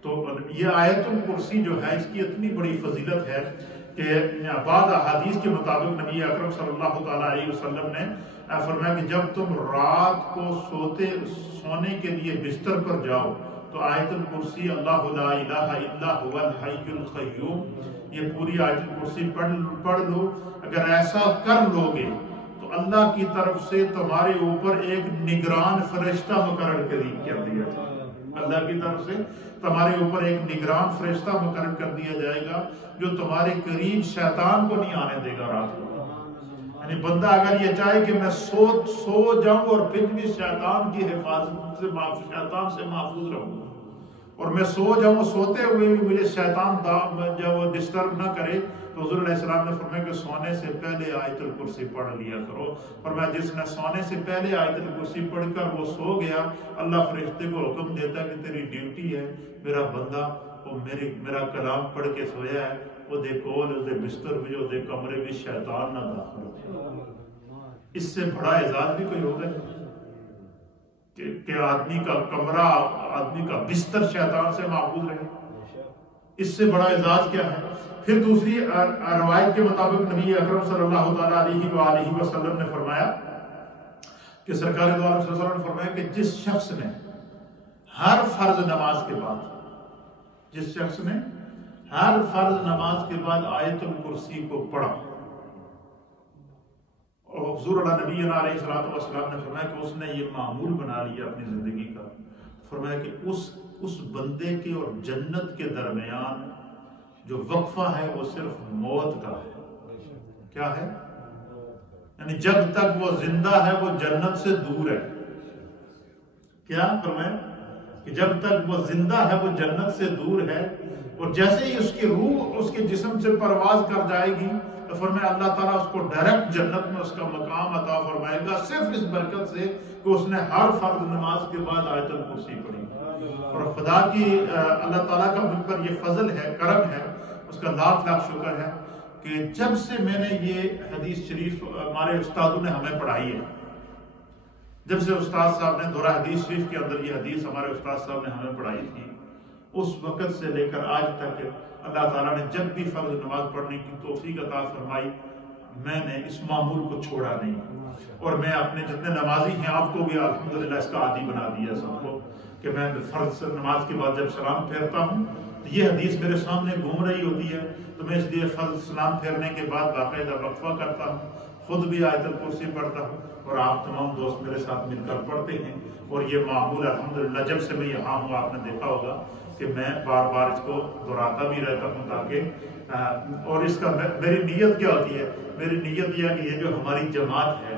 تو یہ آیت الکرسی جو ہے، اس کی اتنی بڑی فضیلت ہے کہ بعض احادیث کے مطابق نبی اکرم صلی اللہ تعالیٰ علیہ وسلم نے فرمایا کہ جب تم رات کو سونے کے لیے بستر پر جاؤ تو آیت الکرسی اللہ لا الہ الا هو الحی القیوم، یہ پوری آیت الکرسی پڑھ لو۔ اگر ایسا کر لوگے تو اللہ کی طرف سے تمہارے اوپر ایک نگران فرشتہ مقرر کر دیا جائے گا۔ اللہ کی طرف سے تمہارے اوپر ایک نگران فرشتہ مقرر کر دیا جائے گا جو تمہارے قریب شیطان کو نہیں آنے دے گا رات کو۔ یعنی بندہ اگر یہ چاہے کہ میں سو جاؤں اور پھر بھی شیطان کی حفاظت سے شیطان سے محفوظ رہوں، اور میں سو جاؤں سوتے ہوئے بھی مجھے شیطان جب ڈسٹرب نہ کرے تو حضور علیہ السلام نے فرمایا کہ سونے سے پہلے آیت الکرسی پڑھ لیا کرو. فرمایا جس نے سونے سے پہلے آیت الکرسی پڑھ کر وہ سو گیا, اللہ فرشتے کو حکم دیتا کہ تیری ڈیوٹی ہے میرا بندہ وہ میرا کلام پڑھ کے سویا ہے, وہ دے کول وہ دے بستر بھی وہ دے کمرے بھی شیطان نہ داخل ہو. اس سے بڑا اعزاز بھی کوئی ہوگا کہ آدمی کا کمرہ آدمی کا بستر شیطان سے محفوظ رہے؟ اس سے بڑا اعزاز کیا ہے؟ پھر دوسری روایت کے مطابق نبی اکرم صلی اللہ تعالیٰ علیہ وآلہ وسلم نے فرمایا کہ سرکار دو عالم صلی اللہ علیہ وسلم نے فرمایا کہ جس شخص نے ہر فرض نماز کے بعد آیت الکرسی کو پڑھا, اور حضور اللہ نبی علیہ السلام نے فرمایا کہ اس نے یہ معمول بنا لیا اپنی زندگی کا. فرمایا کہ اس بندے کے اور جنت کے درمیان جو وقفہ ہے وہ صرف موت کا ہے. کیا ہے؟ یعنی جب تک وہ زندہ ہے وہ جنت سے دور ہے. کیا فرمایا کہ جب تک وہ زندہ ہے وہ جنت سے دور ہے, اور جیسے ہی اس کی روح اس کے جسم سے پرواز کر جائے گی تو فرمایا اللہ تعالیٰ اس کو ڈائریکٹ جنت میں اس کا مقام عطا فرمائے گا, صرف اس برکت سے کہ اس نے ہر فرض نماز کے بعد آیت الکرسی پڑھی. اور خدا کی اللہ تعالیٰ کا مجھ پر یہ فضل ہے, کرم ہے, اس کا لاکھ لاکھ شکر ہے کہ جب سے میں نے یہ حدیث شریف ہمارے استادوں نے ہمیں پڑھائی ہے, جب سے استاد صاحب نے دورہ حدیث شریف کے اندر یہ حدیث ہمارے استاد صاحب نے ہمیں پڑھائی تھی, اس وقت سے لے کر آج تک اللہ تعالیٰ نے جب بھی فرض نماز پڑھنے کی توفیق عطا فرمائی میں نے اس معمول کو چھوڑا نہیں, اور میں اپنے جتنے نمازی ہیں آپ کو بھی الحمدللہ اس کا عادی بنا دیا سب کو کہ میں فرض نماز کے بعد جب سلام پھیرتا ہوں تو یہ حدیث میرے سامنے گھوم رہی ہوتی ہے, تو میں اس لیے فرض سلام پھیرنے کے بعد باقاعدہ وقفہ کرتا ہوں, خود بھی آیت الکرسی پڑھتا ہوں, اور آپ تمام دوست میرے ساتھ مل کر پڑھتے ہیں. اور یہ معمول الحمدللہ جب سے میں یہاں ہوں آپ نے دیکھا ہوگا کہ میں بار بار اس کو دہراتا بھی رہتا ہوں تاکہ اور اس کا میری نیت کیا ہوتی ہے؟ میری نیت یہ ہے کہ یہ جو ہماری جماعت ہے,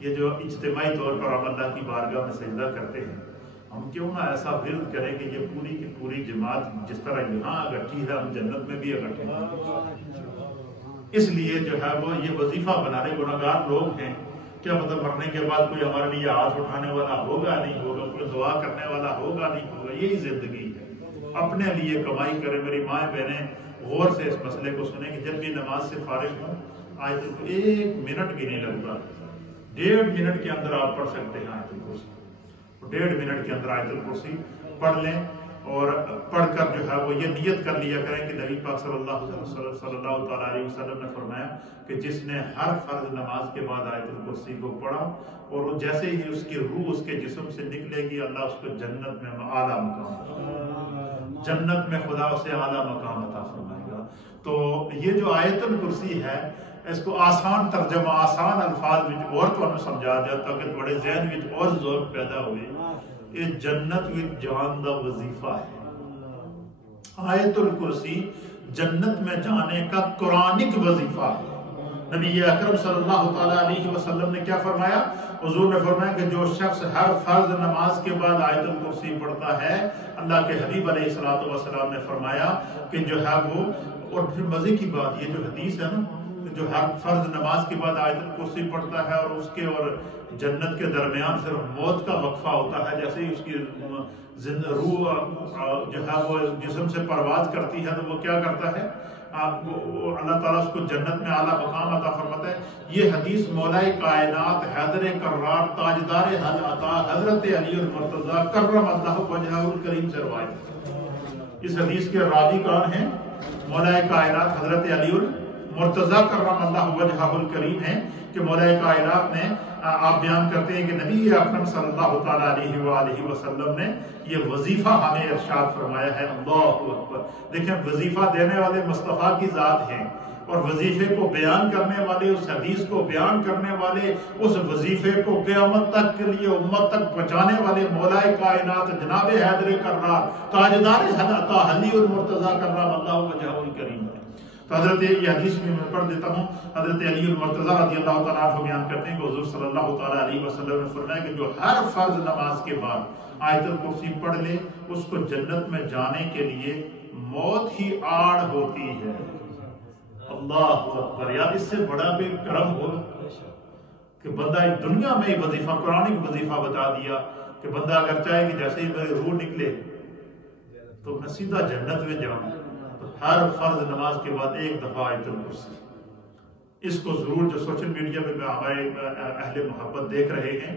یہ جو اجتماعی طور پر ہم اللہ کی بارگاہ میں سجدہ کرتے ہیں, ہم کیوں نہ ایسا ورد کریں کہ یہ پوری کی پوری جماعت جس طرح یہاں اکٹھی ہے ہم جنت میں بھی اکٹھے ہیں. اس لیے جو ہے وہ یہ وظیفہ بنانے گناہگار لوگ ہیں, کیا مطلب مرنے کے بعد کوئی ہمارے لیے ہاتھ اٹھانے والا ہوگا نہیں ہوگا, کوئی دعا کرنے والا ہوگا نہیں ہوگا. یہی زندگی ہے, اپنے لیے کمائی کرے. میری مائیں بہنیں غور سے اس مسئلے کو سنیں کہ جب بھی نماز سے فارغ ہوں آیت الکرسی 1 منٹ بھی نہیں لگتا, 1.5 منٹ کے اندر آپ پڑھ سکتے ہیں آیت الکرسی, 1.5 منٹ کے اندر آیت الکرسی پڑھ لیں, اور پڑھ کر جو ہے وہ یہ نیت کر لیا کریں کہ نبی پاک صلی اللہ تعالیٰ علیہ وسلم نے فرمایا کہ جس نے ہر فرض نماز کے بعد آیت الکرسی کو پڑھا اور وہ جیسے ہی اس کی روح اس کے جسم سے نکلے گی اللہ اس کو جنت میں اعلیٰ مقام, جنت میں خدا اسے اعلیٰ مقام عطا فرمائے گا. تو یہ جو آیت الکرسی ہے اس کو آسان ترجمہ آسان الفاظ میں اور تو سمجھا دیا تاکہ تھوڑے ذہن میں اور ذوق پیدا ہوئے. یہ جنت وچ جان دا وظیفہ ہے. آیت الکرسی جنت میں جانے کا قرآنک وظیفہ ہے. نبی اکرم صلی اللہ تعالیٰ علیہ وسلم نے کیا فرمایا؟ حضور نے فرمایا کہ جو شخص ہر فرض نماز کے بعد آیت الکرسی پڑھتا ہے, اللہ کے حبیب علیہ الصلوۃ والسلام نے فرمایا کہ جو ہے وہ, اور پھر مزے کی بات یہ جو حدیث ہے نا, جو ہر فرض نماز کے بعد آیت الکرسی پڑھتا ہے اور اس کے اور جنت کے درمیان صرف موت کا وقفہ ہوتا ہے, جیسے ہی اس کی روح جو ہے وہ جسم سے پرواز کرتی ہے تو وہ کیا کرتا ہے, اللہ تعالیٰ اس کو جنت میں اعلیٰ مقام عطا فرماتا ہے. یہ حدیث مولائے کائنات حیدر کرار تاجدار حل عطا حضرت علی المرتضیٰ کرم اللہ وجہہ الکریم سے روایت. اس حدیث کے راوی کون ہیں؟ مولائے کائنات حضرت علی المرتضیٰ کرم اللہ وجہہ الکریم ہیں کہ مولائے کائنات نے, آپ بیان کرتے ہیں کہ نبی اکرم صلی اللہ تعالیٰ علیہ وآلہ وسلم نے یہ وظیفہ ہمیں ارشاد فرمایا ہے. اللہ اکبر. دیکھیں وظیفہ دینے والے مصطفیٰ کی ذات ہیں, اور وظیفے کو بیان کرنے والے, اس حدیث کو بیان کرنے والے, اس وظیفے کو قیامت تک کے لیے امت تک پہنچانے والے مولائے کائنات جناب حیدر کرار تاجدار حضرت علی المرتضیٰ کرم اللہ وجہہ الکریم. تو حضرت یہ حدیث میں پڑھ دیتا ہوں. حضرت علی المرتضیٰ رضی اللہ تعالیٰ عنہ بیان کرتے ہیں کہ حضور صلی اللہ تعالیٰ علیہ وسلم نے فرمایا کہ جو ہر فرض نماز کے بعد آیت الکرسی پڑھ لے اس کو جنت میں جانے کے لیے موت ہی آڑ ہوتی ہے۔ اللہ اکبر، یار اس سے بڑا بھی کرم ہو کہ بندہ دنیا میں وظیفہ، قرآن کا وظیفہ بتا دیا کہ بندہ اگر چاہے کہ جیسے ہی میری روح نکلے تو میں سیدھا جنت میں جاؤں، تو ہر فرض نماز کے بعد ایک دفعہ آیت الکرسی۔ اس کو ضرور جو سوشل میڈیا پہ ہمارے اہل محبت دیکھ رہے ہیں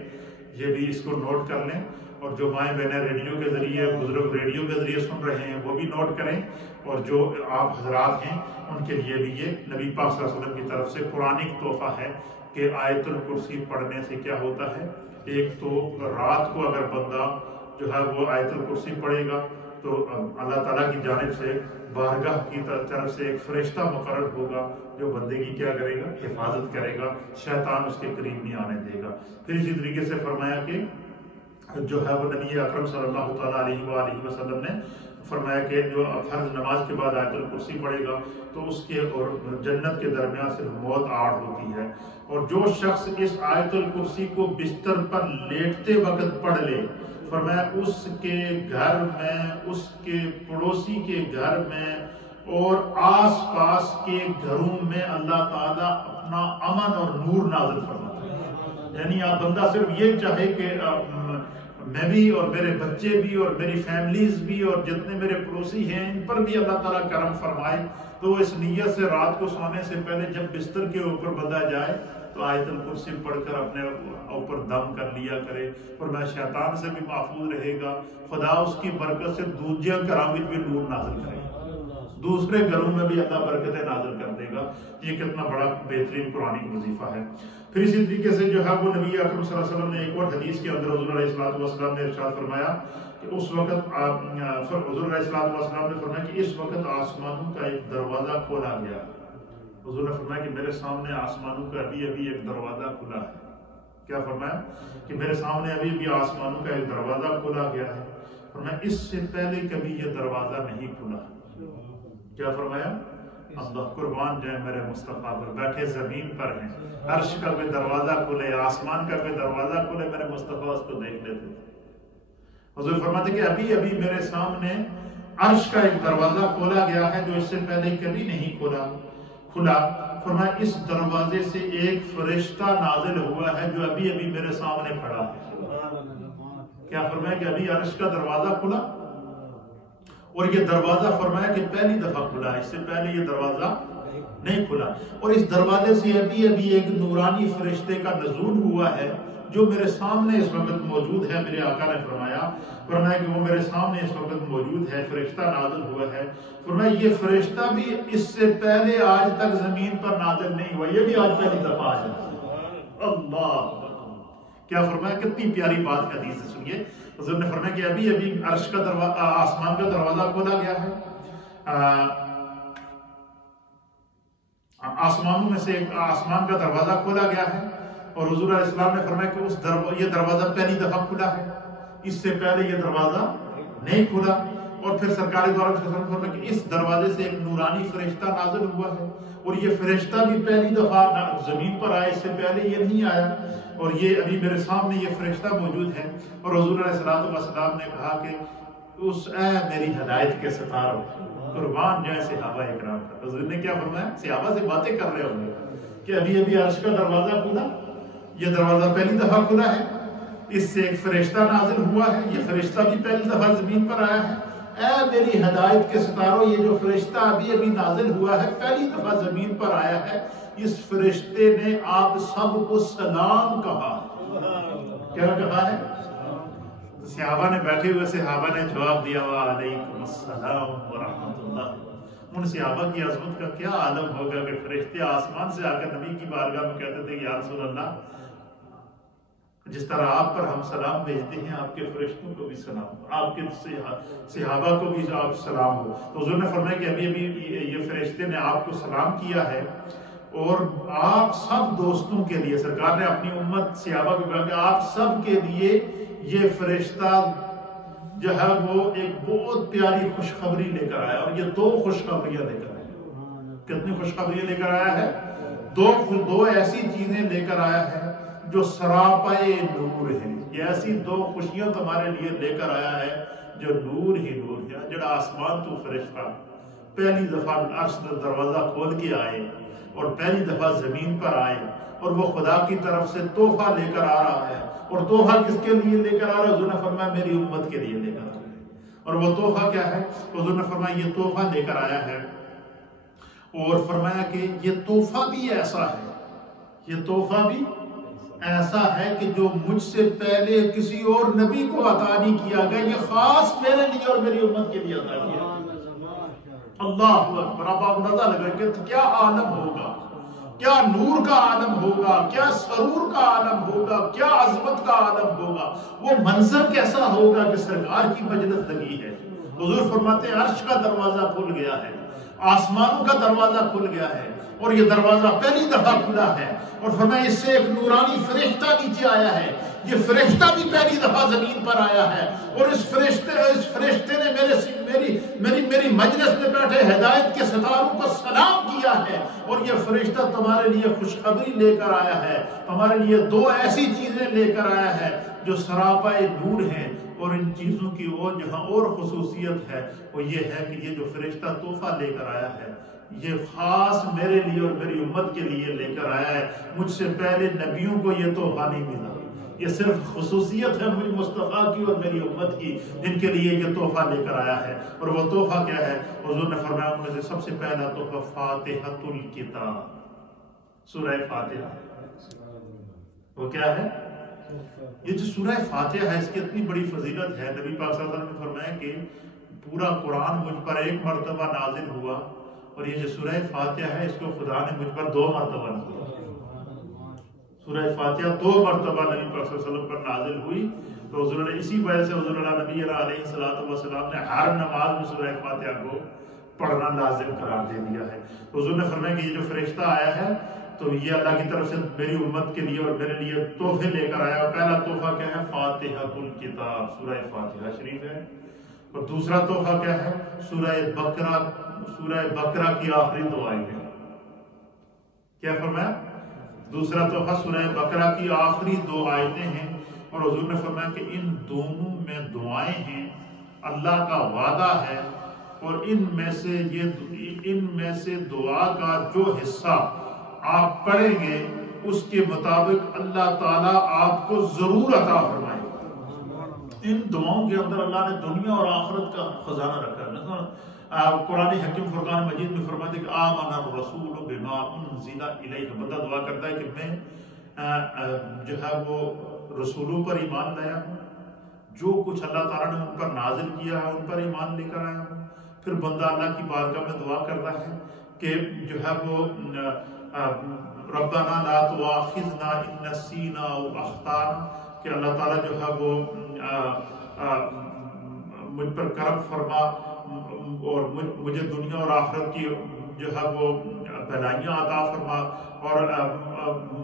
یہ بھی اس کو نوٹ کر لیں، اور جو مائیں بہنیں ریڈیو کے ذریعے، بزرگ ریڈیو کے ذریعے سن رہے ہیں وہ بھی نوٹ کریں، اور جو آپ حضرات ہیں ان کے لیے بھی یہ نبی پاک صلی اللہ علیہ وسلم کی طرف سے قرآنک تحفہ ہے کہ آیت الکرسی پڑھنے سے کیا ہوتا ہے۔ ایک تو رات کو اگر بندہ جو ہے وہ آیت الکرسی پڑھے گا تو اللہ تعالیٰ کی جانب سے بارگاہ کی طرف سے ایک فرشتہ مقرر ہوگا جو بندے کی کیا کرے گا، حفاظت کرے گا، شیطان اس کے قریب نہیں آنے دے گا۔ پھر اسی طریقے سے فرمایا کہ جو ہے وہ نبی اکرم صلی اللہ تعالیٰ علیہ وآلہ وسلم نے فرمایا کہ جو فرض نماز کے بعد آیت الکرسی پڑھے گا تو اس کے اور جنت کے درمیان صرف موت آڑ ہوتی ہے، اور جو شخص اس آیت الکرسی کو بستر پر لیٹتے وقت پڑھ لے، فرمایا اس کے گھر میں، اس کے پڑوسی کے گھر میں اور آس پاس کے گھروں میں اللہ تعالیٰ اپنا امن اور نور نازل فرماتا ہے۔ یعنی آپ بندہ صرف یہ چاہے کہ میں بھی اور میرے بچے بھی اور میری فیملیز بھی اور جتنے میرے پڑوسی ہیں ان پر بھی اللہ تعالیٰ کرم فرمائے، تو اس نیت سے رات کو سونے سے پہلے جب بستر کے اوپر بندہ جائے تو آیت الکرسی پڑھ کر اپنے اوپر دم کر لیا کرے، اور میں شیطان سے بھی محفوظ رہے گا، خدا اس کی برکت سے دوجیاں گھراں وچ بھی نور نازل کرے گا، دوسرے گھروں میں بھی اللہ برکتیں نازل کر دے گا۔ یہ کتنا بڑا بہترین قرآنی وظیفہ ہے۔ پھر اسی طریقے سے جو ہے وہ نبی اکرم صلی اللہ علیہ وسلم نے ایک اور حدیث کے اندر حضور علیہ السلام نے ارشاد فرمایا کہ اس وقت حضور علیہ السلام نے فرمایا کہ اس وقت آسمانوں کا ایک دروازہ کھولا گیا۔ حضور نے فرمایا کہ میرے سامنے آسمانوں کا ابھی ابھی ایک دروازہ کھلا ہے۔ کیا فرمایا کہ میرے سامنے ابھی ابھی آسمانوں کا ایک دروازہ کھولا گیا ہے، فرمایا اس سے پہلے کبھی یہ دروازہ نہیں کھلا۔ کیا فرمایا؟ اللہ قربان جائے میرے مصطفیٰ پر، بیٹھے زمین پر ہیں، عرش کا کوئی دروازہ کھلے، آسمان کا کوئی دروازہ کھلے، میرے مصطفیٰ اس کو دیکھ لیتے تھے۔ حضور فرماتے کہ ابھی ابھی میرے سامنے عرش کا ایک دروازہ کھولا گیا ہے جو اس سے پہلے کبھی نہیں کھلا۔ فرمایا اس دروازے سے ایک فرشتہ نازل ہوا ہے جو ابھی ابھی میرے سامنے کھڑا ہے۔ کیا فرمایا کہ ابھی عرش کا دروازہ کھلا، اور یہ دروازہ فرمایا کہ پہلی دفعہ کھلا ہے، اس سے پہلے یہ دروازہ نہیں کھلا، اور اس دروازے سے ابھی ابھی ایک نورانی فرشتے کا نزول ہوا ہے جو میرے سامنے اس وقت موجود ہے۔ میرے آقا نے فرمایا کہ وہ میرے سامنے اس وقت موجود ہے، فرشتہ نازل ہوا ہے۔ فرمایا یہ فرشتہ بھی اس سے پہلے آج تک زمین پر نازل نہیں ہوا، یہ بھی آج پہلی دفعہ آج ہے۔ اللہ کیا فرمایا، کتنی پیاری بات حدیث سے سنیے۔ حضور نے فرمایا کہ ابھی ابھی عرش کا دروازہ، آسمان کا دروازہ کھولا گیا ہے، آسمانوں میں سے ایک آسمان کا دروازہ کھولا گیا ہے، اور حضور علیہ السلام نے فرمایا کہ یہ دروازہ پہلی دفعہ کھلا ہے، اس سے پہلے یہ دروازہ نہیں کھلا۔ اور پھر سرکار دو عالم صلی اللہ علیہ وسلم فرمایا کہ اس دروازے سے ایک نورانی فرشتہ نازل ہوا ہے، اور یہ فرشتہ بھی پہلی دفعہ زمین پر آیا، اس سے پہلے یہ نہیں آیا، اور یہ ابھی میرے سامنے یہ فرشتہ موجود ہے۔ اور حضور علیہ السلام نے کہا کہ اس اے میری ہدایت کے ستاروں، قربان جائے صحابہ اکرام کا۔ حضور نے کیا فرمایا، صحابہ سے باتیں کر رہے ہوں گے کہ ابھی ابھی عرش کا دروازہ کھلا، یہ دروازہ پہلی دفعہ کھلا ہے، اس سے ایک فرشتہ نازل ہوا ہے، یہ فرشتہ بھی پہلی دفعہ زمین پر آیا ہے۔ اے میری ہدایت کے ستاروں، یہ جو فرشتہ ابھی ابھی نازل ہوا ہے، پہلی دفعہ زمین پر آیا ہے، اس فرشتے نے آپ سب کو سلام کہا۔ کیا کہا ہے؟ صحابہ نے بیٹھے ہوئے صحابہ نے جواب دیا وعلیکم السلام ورحمۃ اللہ۔ ان صحابہ کی عظمت کا کیا عالم ہوگا کہ فرشتے آسمان سے آ کر نبی کی بارگاہ میں کہتے تھے یا رسول اللہ، جس طرح آپ پر ہم سلام بھیجتے ہیں آپ کے فرشتوں کو بھی سلام ہو، آپ کے صحابہ کو بھی آپ سلام ہو۔ تو حضور نے فرمایا کہ ابھی ابھی یہ فرشتے نے آپ کو سلام کیا ہے، اور آپ سب دوستوں کے لیے، سرکار نے اپنی امت صحابہ کو کہا کہ آپ سب کے لیے یہ فرشتہ جو ہے وہ ایک بہت پیاری خوشخبری لے کر آیا، اور یہ دو خوشخبریاں لے کر آیا۔ کتنی خوشخبریاں لے کر آیا ہے؟ دو ایسی چیزیں لے کر آیا ہے جو سراپائے نور ہیں. یہ ایسی دو خوشیاں تمہارے لیے لے کر آیا ہے جو نور ہی نور ہے. جڑا آسمان تو فرشتہ پہلی دفعہ عرش کا دروازہ کھول کے آئے اور پہلی دفعہ زمین پر آئے اور وہ خدا کی طرف سے تحفہ لے کر آ رہا ہے. اور تحفہ کس کے لیے لے کر آ رہا ہے؟ حضور نے فرمایا میری امت کے لیے لے کر آ رہا ہے. اور وہ تحفہ کیا ہے؟ حضور نے فرمایا یہ تحفہ لے کر آیا ہے. اور فرمایا کہ یہ تحفہ بھی ایسا ہے، یہ تحفہ بھی ایسا ہے کہ جو مجھ سے پہلے کسی اور نبی کو عطا نہیں کیا گیا، یہ خاص میرے لیے اور میری امت کے لیے عطا کیا. اللہ اکبر. اب آپ اندازہ لگا کہ کیا عالم ہوگا، کیا نور کا عالم ہوگا، کیا سرور کا عالم ہوگا، کیا عظمت کا عالم ہوگا. وہ منظر کیسا ہوگا کہ سرکار کی مجلس لگی ہے. حضور فرماتے ہیں عرش کا دروازہ کھل گیا ہے، آسمانوں کا دروازہ کھل گیا ہے، اور یہ دروازہ پہلی دفعہ کھلا ہے. اور فرمایا اس سے ایک نورانی فرشتہ نیچے آیا ہے. یہ فرشتہ بھی پہلی دفعہ زمین پر آیا ہے. اور اس فرشتے نے میری مجلس میں بیٹھے ہدایت کے ستاروں کو سلام کیا ہے. اور یہ فرشتہ تمہارے لیے خوشخبری لے کر آیا ہے، تمہارے لیے دو ایسی چیزیں لے کر آیا ہے جو سراپائے نور ہیں. اور ان چیزوں کی اور جہاں اور خصوصیت ہے وہ یہ ہے کہ یہ جو فرشتہ تحفہ لے کر آیا ہے یہ خاص میرے لیے اور میری امت کے لیے لے کر آیا ہے. مجھ سے پہلے نبیوں کو یہ تحفہ نہیں ملا. یہ صرف خصوصیت ہے مجھ مصطفیٰ کی اور میری امت کی جن کے لیے یہ تحفہ لے کر آیا ہے. اور وہ تحفہ کیا ہے؟ حضور نے فرمایا ان میں سے سب سے پہلا تحفہ فاتحۃ الکتاب، سورہ فاتحہ. وہ کیا ہے؟ یہ جو سورہ فاتحہ ہے اس کی اتنی بڑی فضیلت ہے. نبی پاک صلی اللہ علیہ وسلم نے فرمایا کہ پورا قرآن مجھ پر ایک مرتبہ نازل ہوا اور یہ جو سورہ فاتحہ ہے اس کو خدا نے مجھ پر 2 مرتبہ نازل کیا. سورہ فاتحہ 2 مرتبہ نبی پاک صلی اللہ علیہ وسلم پر نازل ہوئی. تو حضور نے اسی وجہ سے حضور اللہ نبی علیہ السلام نے ہر نماز میں سورہ فاتحہ کو پڑھنا لازم قرار دے دیا ہے. حضور نے فرمایا کہ یہ جو فرشتہ آیا ہے تو یہ اللہ کی طرف سے میری امت کے لیے اور میرے لیے تحفے لے کر آیا. پہلا تحفہ کیا ہے؟ فاتحۃ الکتاب، سورہ فاتحہ شریف ہے. اور دوسرا تحفہ کیا ہے؟ سورہ بقرہ کی آخری 2 آیتیں. کیا فرمایا؟ دوسرا تحفہ سورہ بقرہ کی آخری 2 آیتیں ہیں. اور حضور نے فرمایا کہ ان دونوں میں دعائیں ہیں، اللہ کا وعدہ ہے. اور ان میں سے دعا کا جو حصہ آپ پڑھیں گے اس کے مطابق اللہ تعالیٰ آپ کو ضرور عطا فرمائے. ان دعاؤں کے اندر اللہ نے دنیا اور آخرت کا خزانہ رکھا ہے. قرآن حکیم فرقان مجید میں فرماتے کہ آمن الرسول بما انزل الیہ. بندہ دعا کرتا ہے کہ میں جو ہے وہ رسولوں پر ایمان لایا ہوں، جو کچھ اللہ تعالیٰ نے ان پر نازل کیا ہے ان پر ایمان لے کر آیا ہوں. پھر بندہ اللہ کی بارگاہ میں دعا کرتا ہے کہ جو ہے وہ ربنا لا تؤاخذنا ان نسینا او اخطانا، کہ اللہ تعالیٰ جو ہے وہ مجھ پر کرم فرما اور مجھے دنیا اور آخرت کی جو ہے وہ بھلائیاں عطا فرما اور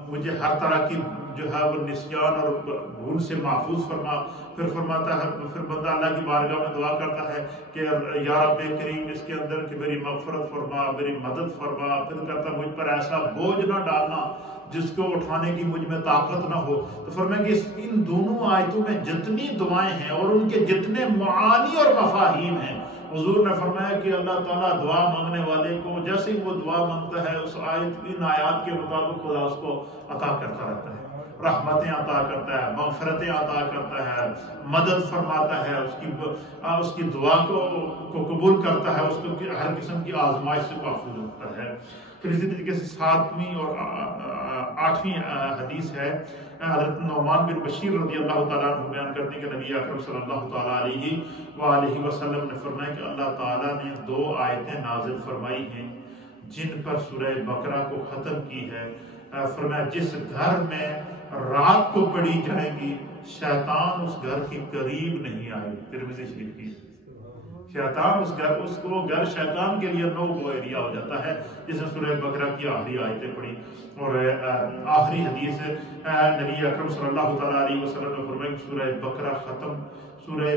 مجھے ہر طرح کی جو ہے وہ نسیان اور بھول سے محفوظ فرما. پھر فرماتا ہے، پھر بندہ اللہ کی بارگاہ میں دعا کرتا ہے کہ یا رب کریم اس کے اندر کہ میری مغفرت فرما، میری مدد فرما. پھر کہتا مجھ پر ایسا بوجھ نہ ڈالنا جس کو اٹھانے کی مجھ میں طاقت نہ ہو. تو فرمایا کہ ان دونوں آیتوں میں جتنی دعائیں ہیں اور ان کے جتنے معانی اور مفاہیم ہیں، حضور نے فرمایا کہ اللہ تعالیٰ دعا مانگنے والے کو جیسے وہ دعا مانگتا ہے اس ان آیات کے مطابق خدا اس کو عطا کرتا رہتا ہے. رحمتیں عطا کرتا ہے، مغفرتیں عطا کرتا ہے، مدد فرماتا ہے، اس کی دعا کو قبول کرتا ہے، اس کو ہر قسم کی آزمائش سے محفوظ رکھتا ہے. پھر اسی طریقے سے 7ویں اور 8ویں حدیث ہے. حضرت نعمان بن بشیر رضی اللہ تعالیٰ عنہ بیان کرتے ہیں کہ نبی اکرم صلی اللہ تعالیٰ علیہ وآلہ وسلم نے فرمایا کہ اللہ تعالیٰ نے 2 آیتیں نازل فرمائی ہیں جن پر سورہ بقرہ کو ختم کی ہے. فرمایا جس گھر میں رات کو پڑھی جائے گی شیطان اس گھر کے قریب نہیں آئے. ترمذی شریف کی شیطان اس کو گھر شیطان کے لیے نو گو ایریا ہو جاتا ہے. جس نے سورہ بقرہ کی آخری آیتیں پڑھی. اور آخری حدیث نبی اکرم صلی اللہ تعالیٰ علیہ وسلم نے فرمایا کہ سورہ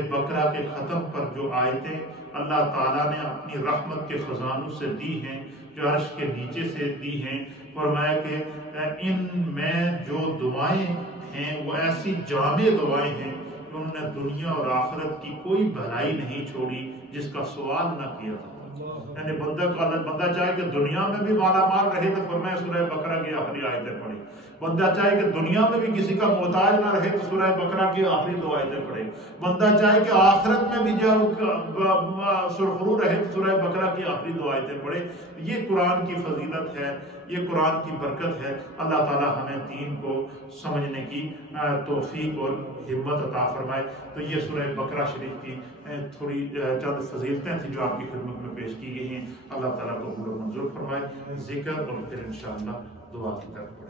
بقرہ کے ختم پر جو آیتیں اللہ تعالیٰ نے اپنی رحمت کے خزانوں سے دی ہیں، جو عرش کے نیچے سے دی ہیں، فرمایا کہ ان میں جو دعائیں ہیں وہ ایسی جامع دعائیں ہیں کہ انہوں نے دنیا اور آخرت کی کوئی بھلائی نہیں چھوڑی جس کا سوال نہ کیا تھا. یعنی بندہ چاہے کہ دنیا میں بھی مالا مال رہے تو فرمایا سورہ بقرہ کی آخری آیتیں پڑھے. بندہ چاہے کہ دنیا میں بھی کسی کا محتاج نہ رہے تو سورہ بقرہ کی آخری 2 آیتیں پڑھے. بندہ چاہے کہ آخرت میں بھی سرخرو رہے تو سورہ بقرہ کی آخری 2 آیتیں پڑھے. یہ قرآن کی فضیلت ہے, یہ قرآن کی برکت ہے. اللہ تعالی ہمیں دین کو سمجھنے کی توفیق اور ہمت عطا فرمائے. تو یہ سورہ بقرہ شریف کی تھوڑی چند فضیلتیں تھیں جو آپ کی خدمت میں پیش کی گئی ہیں. اللہ تعالیٰ کو قبول و منظور فرمائے. ذکر اور پھر انشاءاللہ دعا کی طرف